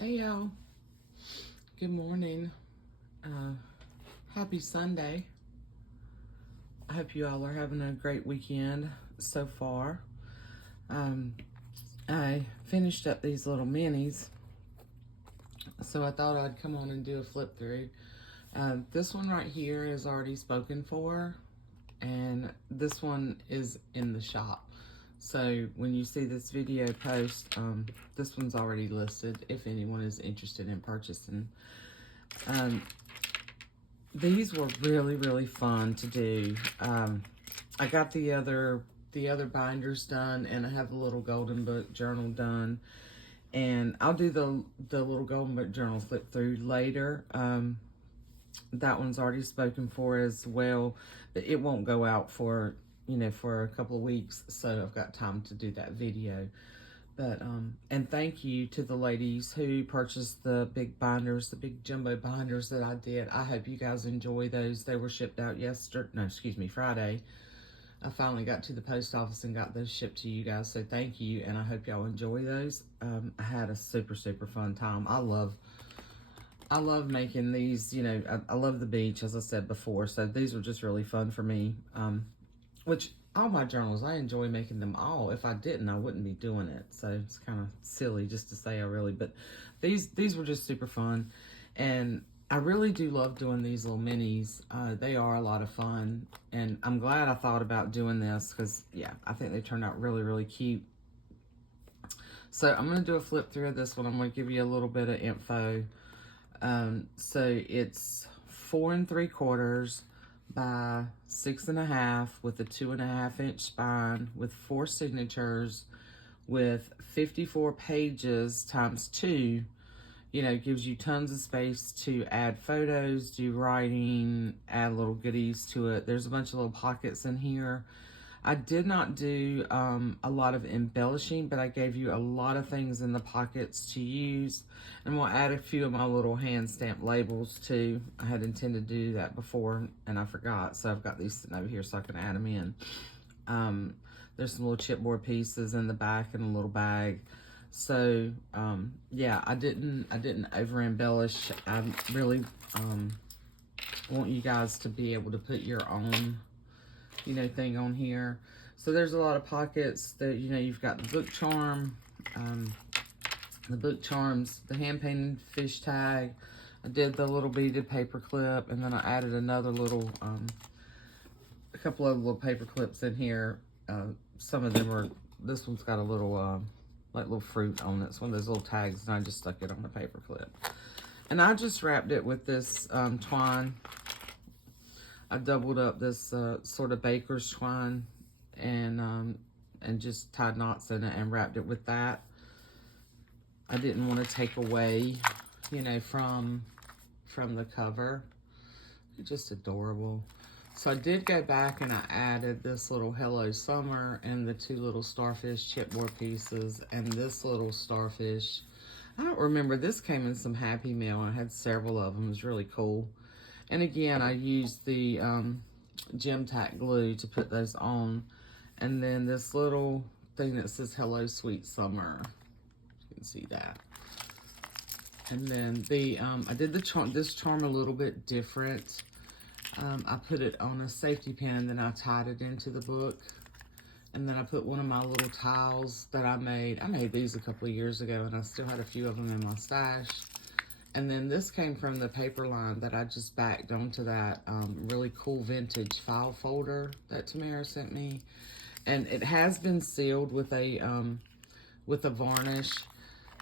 Hey y'all, good morning. Happy Sunday. I hope you all are having a great weekend so far. I finished up these little minis, so I thought I'd come on and do a flip through. This one right here is already spoken for, and this one is in the shop. So when you see this video post, this one's already listed if anyone is interested in purchasing. These were really fun to do. I got the other binders done, and I have the little golden book journal done, and I'll do the little golden book journal flip through later. That one's already spoken for as well, but it won't go out for for a couple of weeks, so I've got time to do that video. But and thank you to the ladies who purchased the big binders, the big jumbo binders that I did. I hope you guys enjoy those. They were shipped out Friday. I finally got to the post office and got those shipped to you guys, so thank you, and I hope y'all enjoy those. I had a super fun time. I love making these. I love the beach, as I said before, so these were just really fun for me. Which all my journals, I enjoy making them all. If I didn't, I wouldn't be doing it. So it's kind of silly just to say but these were just super fun. And I really do love doing these little minis. They are a lot of fun. And I'm glad I thought about doing this because, yeah, I think they turned out really cute. So I'm going to do a flip through of this one. I'm going to give you a little bit of info. So it's 4 3/4 by 6 1/2 with a 2.5 inch spine with 4 signatures with 54 pages times 2. Gives you tons of space to add photos, do writing, add little goodies to it. There's a bunch of little pockets in here. I did not do a lot of embellishing, but I gave you a lot of things in the pockets to use. And we'll add a few of my little hand stamped labels too. I had intended to do that before and I forgot. So I've got these sitting over here so I can add them in. There's some little chipboard pieces in the back in a little bag. So yeah, I didn't over embellish. I really want you guys to be able to put your own thing on here. So there's a lot of pockets that, you've got the book charm, the book charms, the hand painted fish tag. I did the little beaded paper clip, and then I added another little, a couple of little paper clips in here. Some of them are, this one's got a little, like little fruit on it. It's one of those little tags, and I just stuck it on the paper clip. And I just wrapped it with this twine. I doubled up this sort of baker's twine and just tied knots in it and wrapped it with that. I didn't want to take away, from the cover. It's just adorable. So I did go back and I added this little Hello Summer and the 2 little starfish chipboard pieces and this little starfish. I don't remember. This came in some Happy Mail. I had several of them. It was really cool. And again, I used the gem tack glue to put those on. And then this little thing that says Hello Sweet Summer. You can see that. And then the I did this charm a little bit different. I put it on a safety pin and then I tied it into the book. And then I put one of my little tiles that I made. I made these a couple of years ago and I still had a few of them in my stash. And then this came from the paper line that I just backed onto that really cool vintage file folder that Tamara sent me. And it has been sealed with a varnish.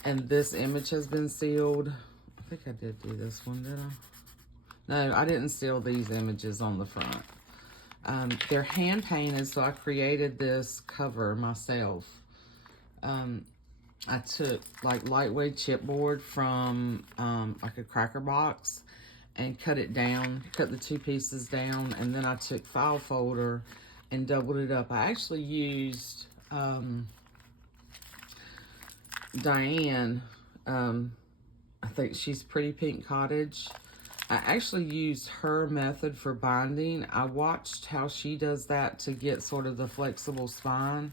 And this image has been sealed. I think I did do this one, did I? No, I didn't seal these images on the front. They're hand painted, so I created this cover myself. I took like lightweight chipboard from like a cracker box and cut it down, cut the 2 pieces down, and then I took file folder and doubled it up. I actually used Diane, I think she's Pretty Pink Cottage. I actually used her method for binding. I watched how she does that to get sort of the flexible spine.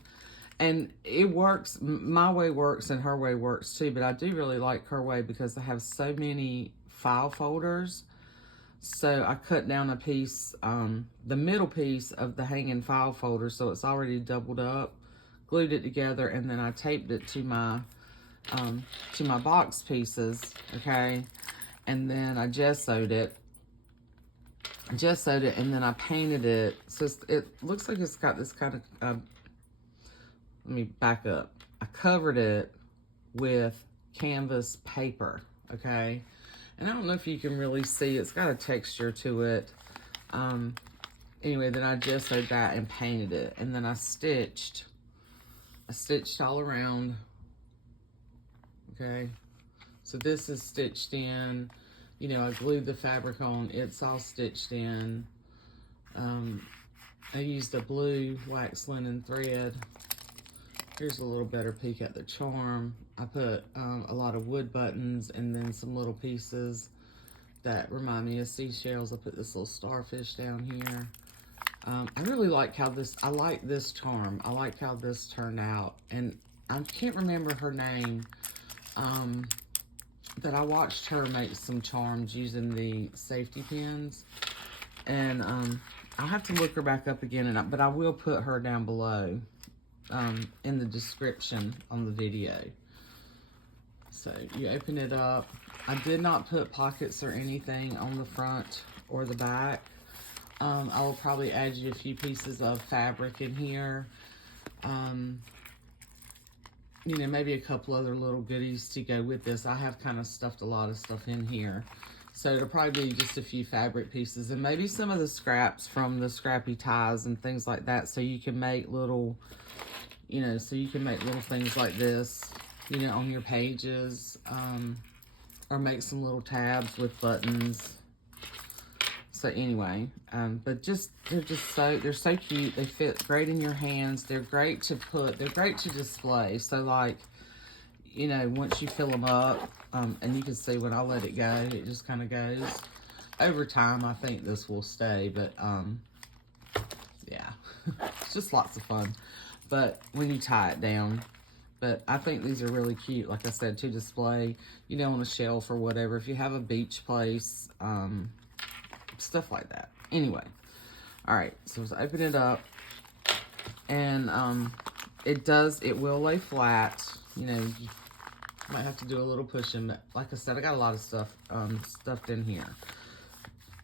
And it works, my way works and her way works too, but I do really like her way because I have so many file folders. So I cut down a piece, the middle piece of the hanging file folder, so it's already doubled up, glued it together, and then I taped it to my box pieces, okay? And then I gessoed it, and then I painted it. So it looks like it's got this kind of, let me back up. I covered it with canvas paper, okay? And I don't know if you can really see, it's got a texture to it. Anyway, then I gessoed that and painted it. And then I stitched all around, okay? So this is stitched in, you know, I glued the fabric on, it's all stitched in. I used a blue wax linen thread. Here's a little better peek at the charm. I put a lot of wood buttons and then some little pieces that remind me of seashells. I put this little starfish down here. I really like how I like this charm. I like how this turned out. And I can't remember her name, but I watched her make some charms using the safety pins. And I'll have to look her back up again, but I will put her down below in the description on the video. So you open it up. I did not put pockets or anything on the front or the back. I will probably add you a few pieces of fabric in here. You know, maybe a couple other little goodies to go with this. I have kind of stuffed a lot of stuff in here. So it'll probably be just a few fabric pieces and maybe some of the scraps from the scrappy ties and things like that. So you can make little, you know, little things like this, you know, on your pages, or make some little tabs with buttons. So anyway, but they're so cute. They fit great in your hands. They're great to display. So like, you know, once you fill them up, and you can see when I let it go, it just kind of goes. Over time, I think this will stay, but yeah, it's just lots of fun. But when you tie it down, but I think these are really cute, like I said, to display, you know, on a shelf or whatever. If you have a beach place, stuff like that. Anyway, all right, so let's open it up, and it will lay flat. You know, you might have to do a little pushing, but like I said, I got a lot of stuff stuffed in here.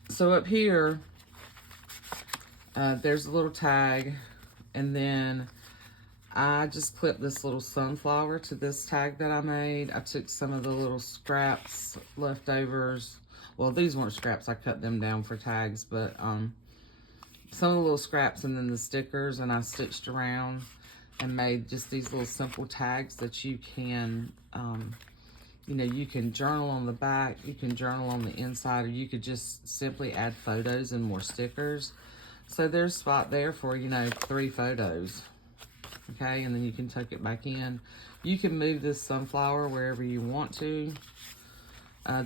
So up here, there's a little tag, and then I just clipped this little sunflower to this tag that I made. I took some of the little scraps, leftovers. Well, these weren't scraps. I cut them down for tags, but some of the little scraps and then the stickers, and I stitched around and made just these little simple tags that you can, you know, you can journal on the back, you can journal on the inside, or you could just simply add photos and more stickers. So there's a spot there for, you know, 3 photos. Okay, and then you can tuck it back in. You can move this sunflower wherever you want to.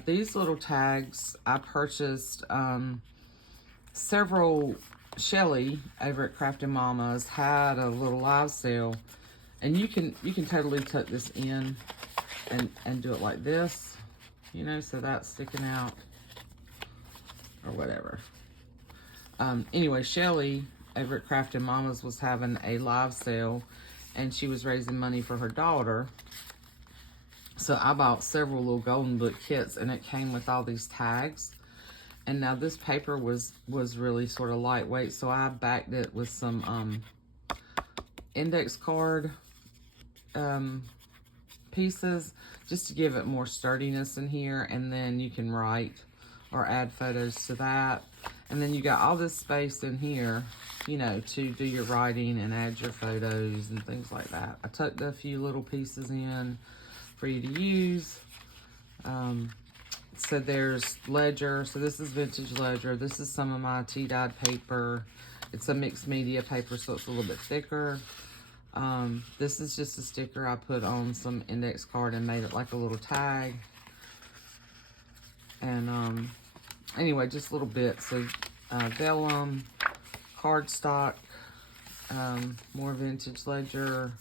These little tags, I purchased several. Shelly over at Crafting Mamas had a little live sale, and you can totally tuck this in and do it like this, you know, so that's sticking out or whatever. Anyway, Shelly over at Crafting Mamas was having a live sale, and she was raising money for her daughter. So I bought several little golden book kits, and it came with all these tags. And now this paper was really sort of lightweight, so I backed it with some index card pieces just to give it more sturdiness in here. And then you can write or add photos to that. And then you got all this space in here, you know, to do your writing and add your photos and things like that. I tucked a few little pieces in for you to use. So there's ledger. So this is vintage ledger. This is some of my tea-dyed paper. It's a mixed media paper, so it's a little bit thicker. This is just a sticker I put on some index card and made it like a little tag. And anyway, just little bits of vellum, cardstock, more vintage ledger,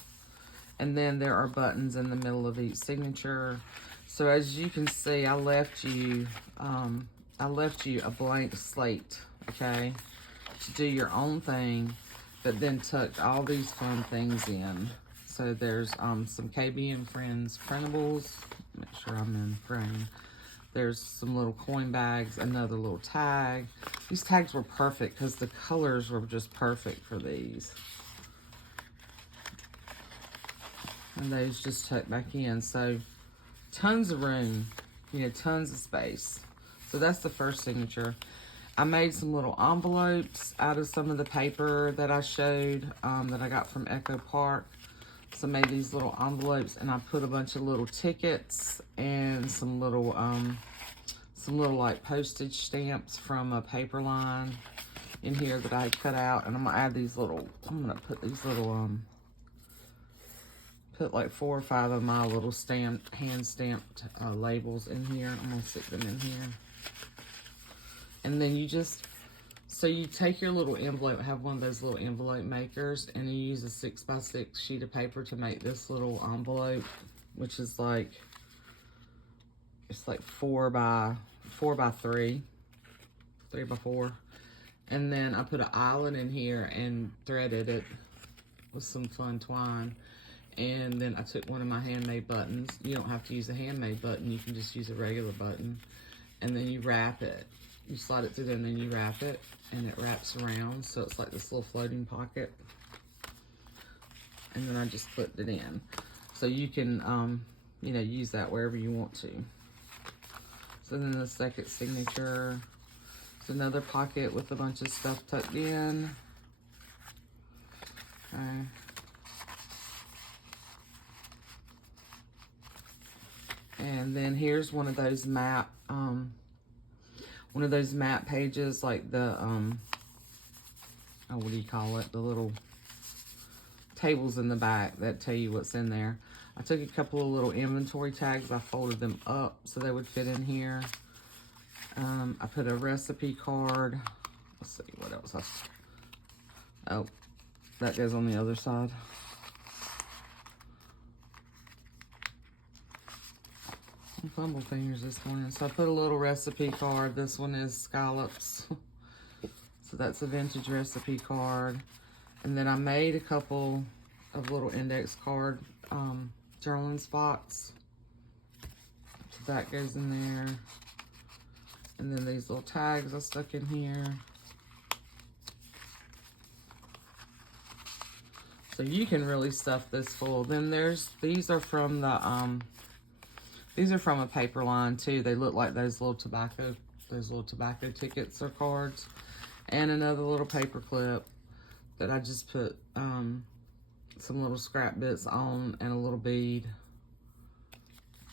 And then there are buttons in the middle of each signature. So as you can see, I left you a blank slate, okay, to do your own thing, but then tucked all these fun things in. So there's some KB and Friends printables. Make sure I'm in frame. There's some little coin bags, another little tag. These tags were perfect because the colors were just perfect for these. And those just tuck back in. So tons of room, you know, tons of space. So that's the first signature. I made some little envelopes out of some of the paper that I showed that I got from Echo Park. So I made these little envelopes, and I put a bunch of little tickets and some little like postage stamps from a paper line in here that I had cut out. And I'm gonna add these little, I'm gonna put these little put like 4 or 5 of my little hand stamped labels in here. I'm gonna stick them in here. And then you just, so you take your little envelope, have one of those little envelope makers, and you use a 6x6 sheet of paper to make this little envelope, which is like, it's like 4 by 3, 3 by 4. And then I put an island in here and threaded it with some fun twine. And then I took one of my handmade buttons. You don't have to use a handmade button. You can just use a regular button. And then you wrap it. You slide it through there and then you wrap it. And it wraps around. So it's like this little floating pocket. And then I just put it in. So you can, you know, use that wherever you want to. So then the second signature is another pocket with a bunch of stuff tucked in. Okay. And then here's one of those map pages, like the, oh, what do you call it? The little tables in the back that tell you what's in there. I took a couple of little inventory tags. I folded them up so they would fit in here. I put a recipe card. Let's see, what else? Oh, that goes on the other side. Fumble fingers this morning. So I put a little recipe card. This one is scallops. So that's a vintage recipe card. And then I made a couple of little index card journaling spots. So that goes in there. And then these little tags I stuck in here. So you can really stuff this full. Then these are from the these are from a paper line too. They look like those little tobacco tickets or cards. And another little paper clip that I just put some little scrap bits on and a little bead.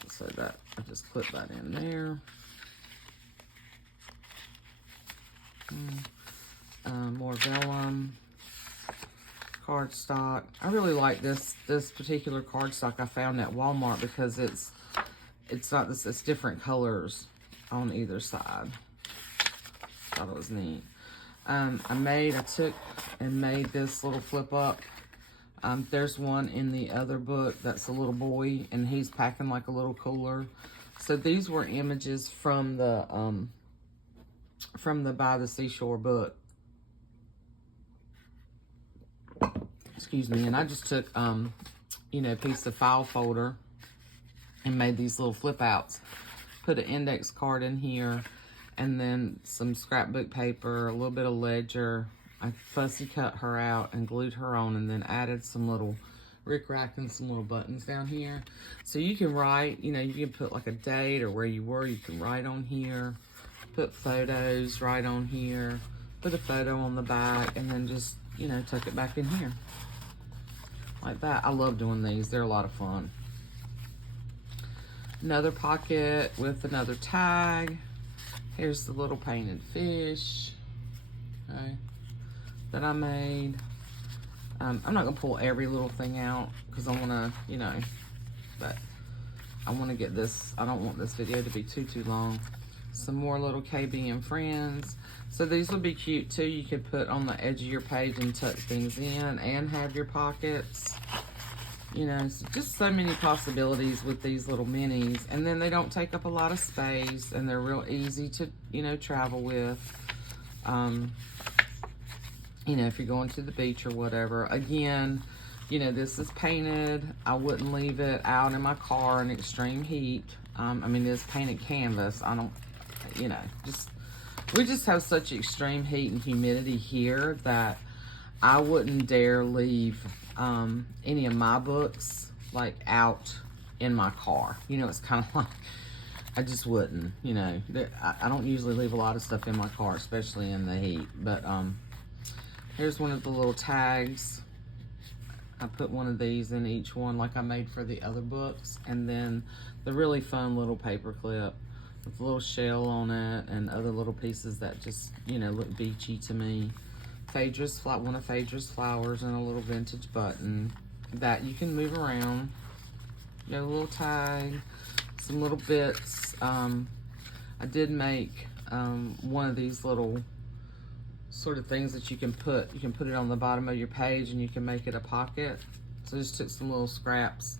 So that I just put that in there. More vellum cardstock. I really like this particular cardstock I found at Walmart because it's not this, it's different colors on either side. Thought it was neat. I took and made this little flip up. There's one in the other book that's a little boy and he's packing like a little cooler. So these were images from the By the Seashore book. Excuse me. And I just took, you know, a piece of file folder and made these little flip outs. Put an index card in here and then some scrapbook paper, a little bit of ledger. I fussy cut her out and glued her on and then added some little rickrack and some little buttons down here. So you can write, you know, you can put like a date or where you were. You can write on here, put photos right on here, put a photo on the back, and then just, you know, tuck it back in here. Like that. I love doing these. They're a lot of fun. Another pocket with another tag. Here's the little painted fish, okay, that I made. I'm not gonna pull every little thing out because I wanna, you know, but I wanna get this, I don't want this video to be too long. Some more little KB and Friends. So these would be cute too. You could put on the edge of your page and tuck things in and have your pockets. You know, it's just so many possibilities with these little minis. And then they don't take up a lot of space, and they're real easy to, you know, travel with. You know, if you're going to the beach or whatever. Again, you know, this is painted. I wouldn't leave it out in my car in extreme heat. I mean, it's painted canvas. I don't, you know, we just have such extreme heat and humidity here that I wouldn't dare leave any of my books like out in my car. You know, it's kind of like, I just wouldn't, you know. I don't usually leave a lot of stuff in my car, especially in the heat. But here's one of the little tags. I put one of these in each one like I made for the other books. And then the really fun little paper clip with a little shell on it and other little pieces that just, you know, look beachy to me. One of Phaedra's flowers and a little vintage button that you can move around. You know, a little tag, some little bits. I did make one of these little sort of things that you can put it on the bottom of your page and you can make it a pocket. So I just took some little scraps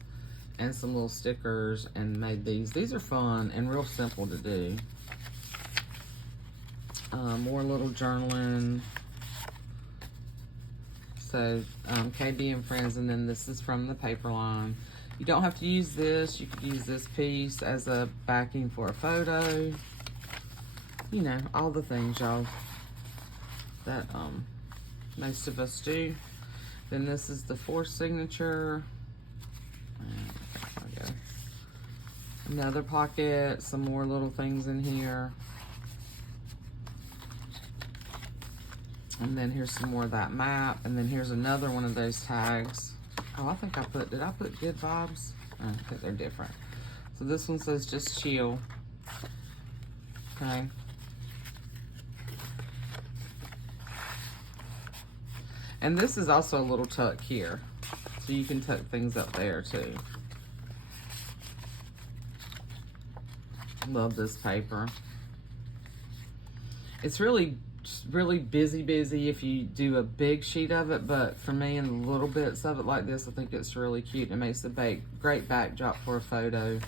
and some little stickers and made these. These are fun and real simple to do. More little journaling. So KB and Friends, and then this is from the paper line. You don't have to use this. You could use this piece as a backing for a photo. You know, all the things, y'all, that most of us do. Then this is the forced signature. There we go. Another pocket, some more little things in here. And then here's some more of that map. And then here's another one of those tags. Oh, I think did I put Good Vibes? I think they're different. So this one says just chill. Okay. And this is also a little tuck here. So you can tuck things up there too. Love this paper. It's really busy if you do a big sheet of it, but for me and little bits of it like this, I think it's really cute. It makes a great backdrop for a photo.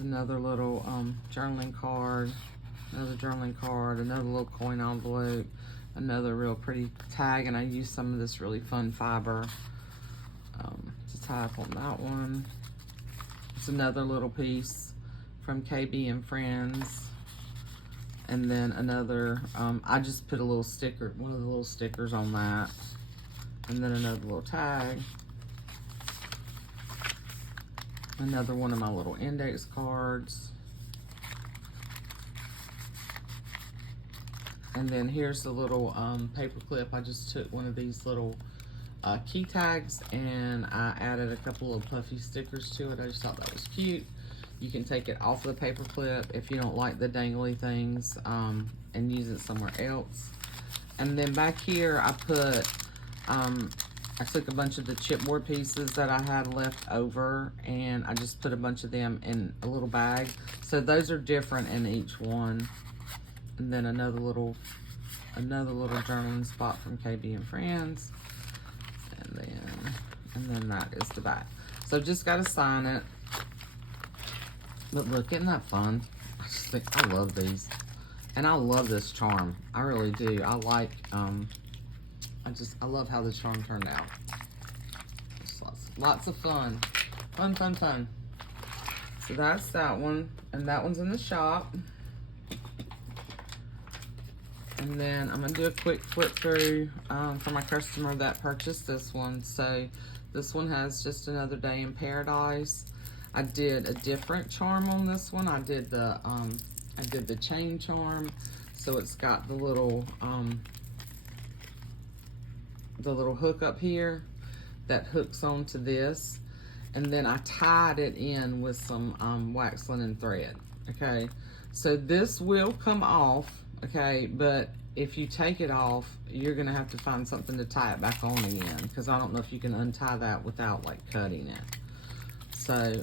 Another little journaling card, another little coin envelope, another real pretty tag, and I used some of this really fun fiber to tie up on that one. It's another little piece from KB and Friends. And then another, I just put a little sticker, one of the little stickers on that. And then another little tag. Another one of my little index cards. And then here's the little paper clip. I just took one of these little key tags and I added a couple of puffy stickers to it. I just thought that was cute. You can take it off the paper clip if you don't like the dangly things and use it somewhere else. And then back here I put, I took a bunch of the chipboard pieces that I had left over and I just put a bunch of them in a little bag. So those are different in each one. And then another little journaling spot from KB and Friends. And then that is the back. So just gotta sign it. But look, isn't that fun? I just think, I love these. And I love this charm. I really do. I like, I love how the charm turned out. Just lots of fun. Fun. So that's that one. And that one's in the shop. And then I'm gonna do a quick flip through for my customer that purchased this one. So this one has just another day in paradise. I did a different charm on this one. I did the chain charm. So it's got the little hook up here that hooks onto this. And then I tied it in with some wax linen thread, okay? So this will come off, okay? But if you take it off, you're gonna have to find something to tie it back on again, because I don't know if you can untie that without like cutting it. So,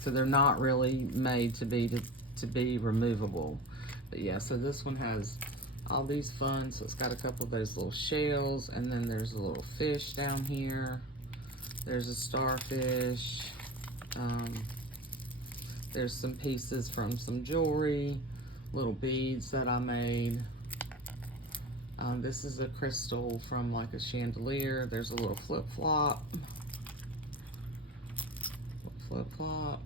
so they're not really made to be removable. But yeah, so this one has all these fun. So it's got a couple of those little shells, and then there's a little fish down here. There's a starfish. There's some pieces from some jewelry, little beads that I made. This is a crystal from like a chandelier. There's a little flip-flop. Flip-flop.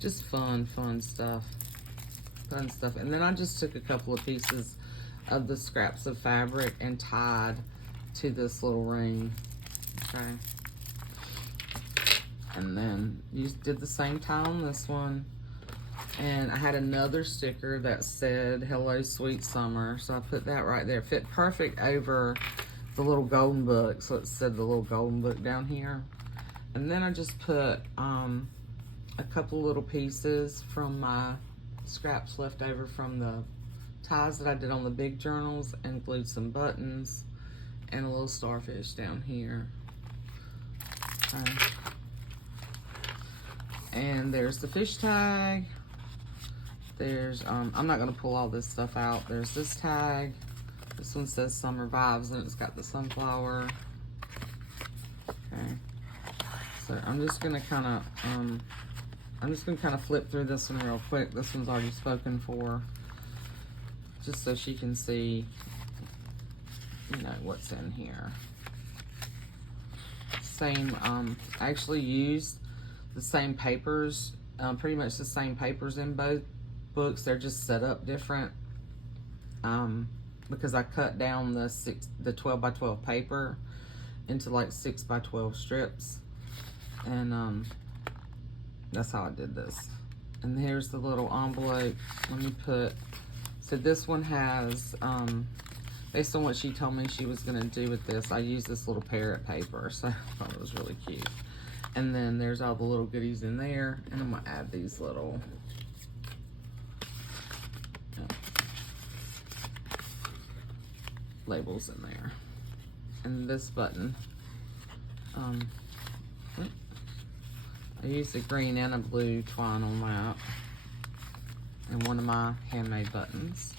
Just fun stuff. Fun stuff. And then I just took a couple of pieces of the scraps of fabric and tied to this little ring. Okay. And then you did the same tie on this one. And I had another sticker that said, "Hello, Sweet Summer." So I put that right there. It fit perfect over the little golden book. So it said the little golden book down here. And then I just put a couple little pieces from my scraps left over from the ties that I did on the big journals, and glued some buttons and a little starfish down here. Okay. And there's the fish tag. There's, I'm not gonna pull all this stuff out. There's this tag. This one says Summer Vibes, and it's got the sunflower. Okay. So I'm just gonna kind of flip through this one real quick. This one's already spoken for, just so she can see, you know, what's in here. Same, I actually used the same papers, pretty much the same papers in both books. They're just set up different, because I cut down the 12 by 12 paper into like 6 by 12 strips, and that's how I did this. And here's the little envelope. Let me put, so this one has, based on what she told me she was gonna do with this, I used this little parrot paper, so I thought it was really cute. And then there's all the little goodies in there, and I'm gonna add these little labels in there. And this button, I used a green and a blue twine on that, and one of my handmade buttons.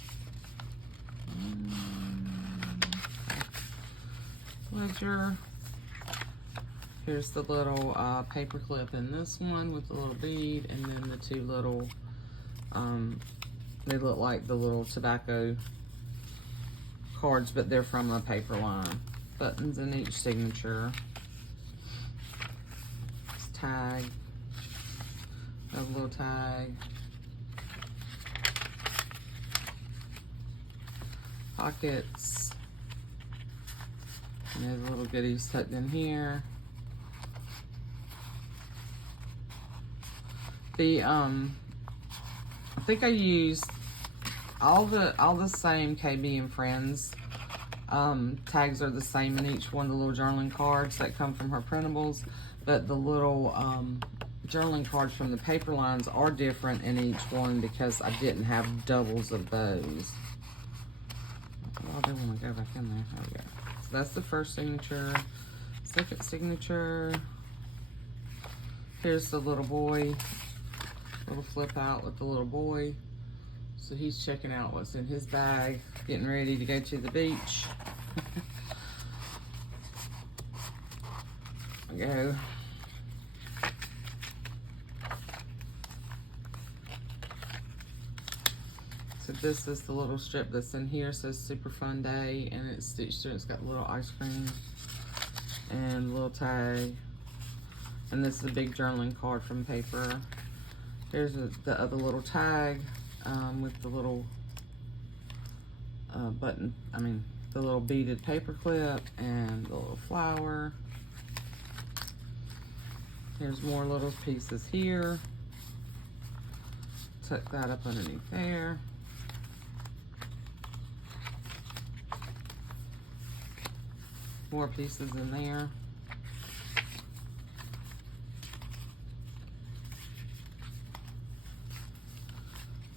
Ledger. Here's the little paper clip in this one with the little bead, and then the two little, they look like the little tobacco cards, but they're from a paper line. Buttons in each signature. This tag. Another little tag. Pockets. And there's little goodies tucked in here. The I think I used all the same KB and Friends tags are the same in each one of the little journaling cards that come from her printables, but the little journaling cards from the paper lines are different in each one because I didn't have doubles of those. Oh, I do want to go back in there. There we go. So that's the first signature. Second signature. Here's the little boy. Little flip out with the little boy. So he's checking out what's in his bag, getting ready to go to the beach. Go. So this is the little strip that's in here. It says Super Fun Day, and it's stitched through. It's got a little ice cream and a little tag. And this is a big journaling card from paper. Here's the other little tag with the little the little beaded paper clip and the little flower. Here's more little pieces here. Tuck that up underneath there. More pieces in there.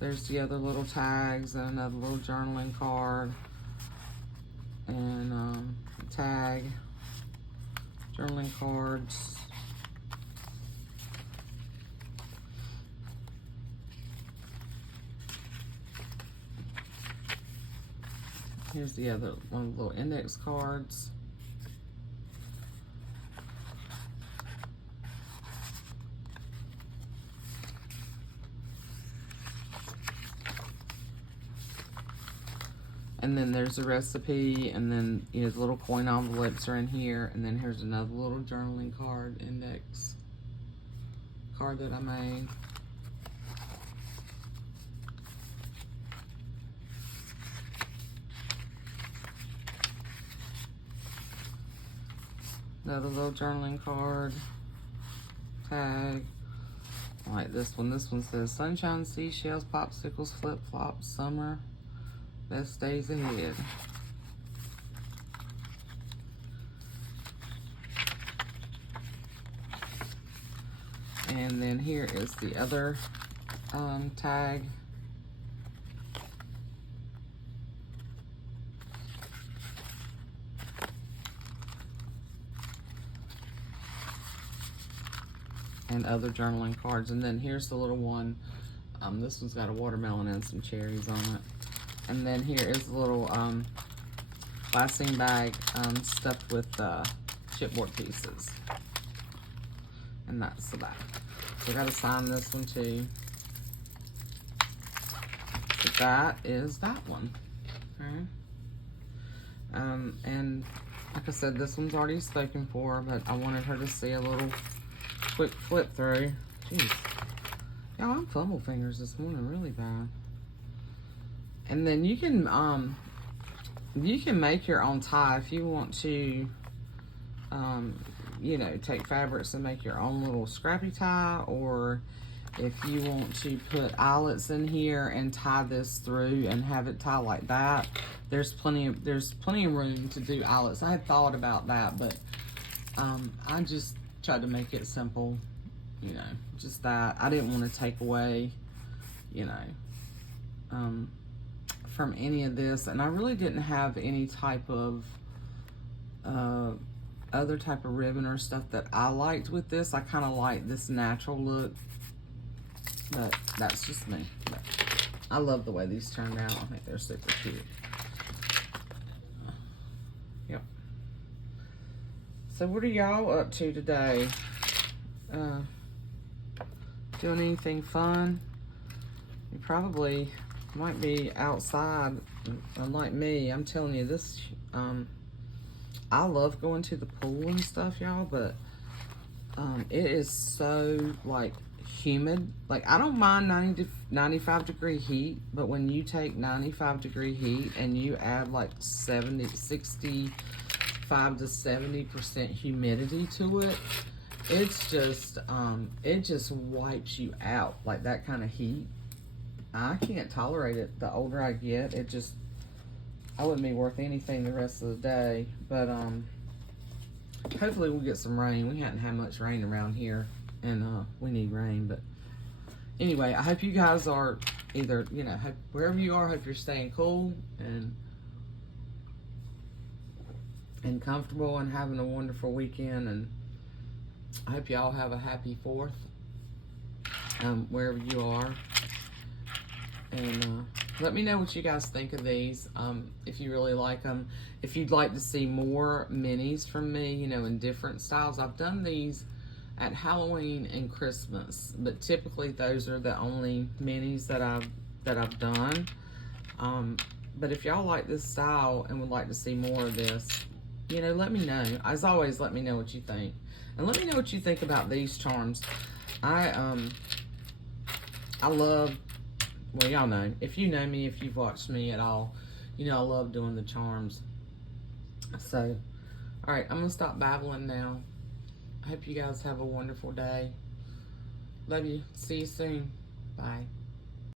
There's the other little tags and another little journaling card and a tag, journaling cards. Here's the other one of the little index cards. And then there's a recipe, and then the little coin envelopes are in here, and then here's another little journaling card, index card that I made. Another little journaling card, tag. I like this one. This one says, sunshine, seashells, popsicles, flip-flops, summer, best days ahead. And then here is the other tag. And other journaling cards. And then here's the little one. This one's got a watermelon and some cherries on it. And then here is the little glassine bag stuffed with chipboard pieces. And that's the back. So I gotta sign this one too. So that is that one. Okay. And like I said, this one's already spoken for, but I wanted her to see a little quick flip through. Jeez. Y'all, I'm fumble fingers this morning really bad. And then you can make your own tie if you want to, take fabrics and make your own little scrappy tie, or if you want to put eyelets in here and tie this through and have it tie like that, there's plenty of room to do eyelets. I had thought about that, but I just tried to make it simple, just that. I didn't want to take away, from any of this, and I really didn't have any type of other type of ribbon or stuff that I liked with this. I kind of like this natural look, but that's just me. But I love the way these turned out. I think they're super cute. Yep. So what are y'all up to today? Doing anything fun? You probably might be outside. Unlike me, I'm telling you this, I love going to the pool and stuff, y'all, but it is so like humid. Like, I don't mind 90 to 95 degree heat, but when you take 95 degree heat and you add like 65 to 70% humidity to it, it's just it just wipes you out. Like, that kind of heat, I can't tolerate it. The older I get, I wouldn't be worth anything the rest of the day. But hopefully we'll get some rain. We hadn't had much rain around here, and we need rain. But anyway, I hope you guys are either, wherever you are, I hope you're staying cool and comfortable and having a wonderful weekend. And I hope y'all have a happy 4th, wherever you are. And let me know what you guys think of these, if you really like them. If you'd like to see more minis from me, in different styles. I've done these at Halloween and Christmas, but typically those are the only minis that I've done. But if y'all like this style and would like to see more of this, let me know. As always, let me know what you think. And let me know what you think about these charms. I love, well, y'all know, if you know me, if you've watched me at all, I love doing the charms. So, all right, I'm going to stop babbling now. I hope you guys have a wonderful day. Love you. See you soon. Bye.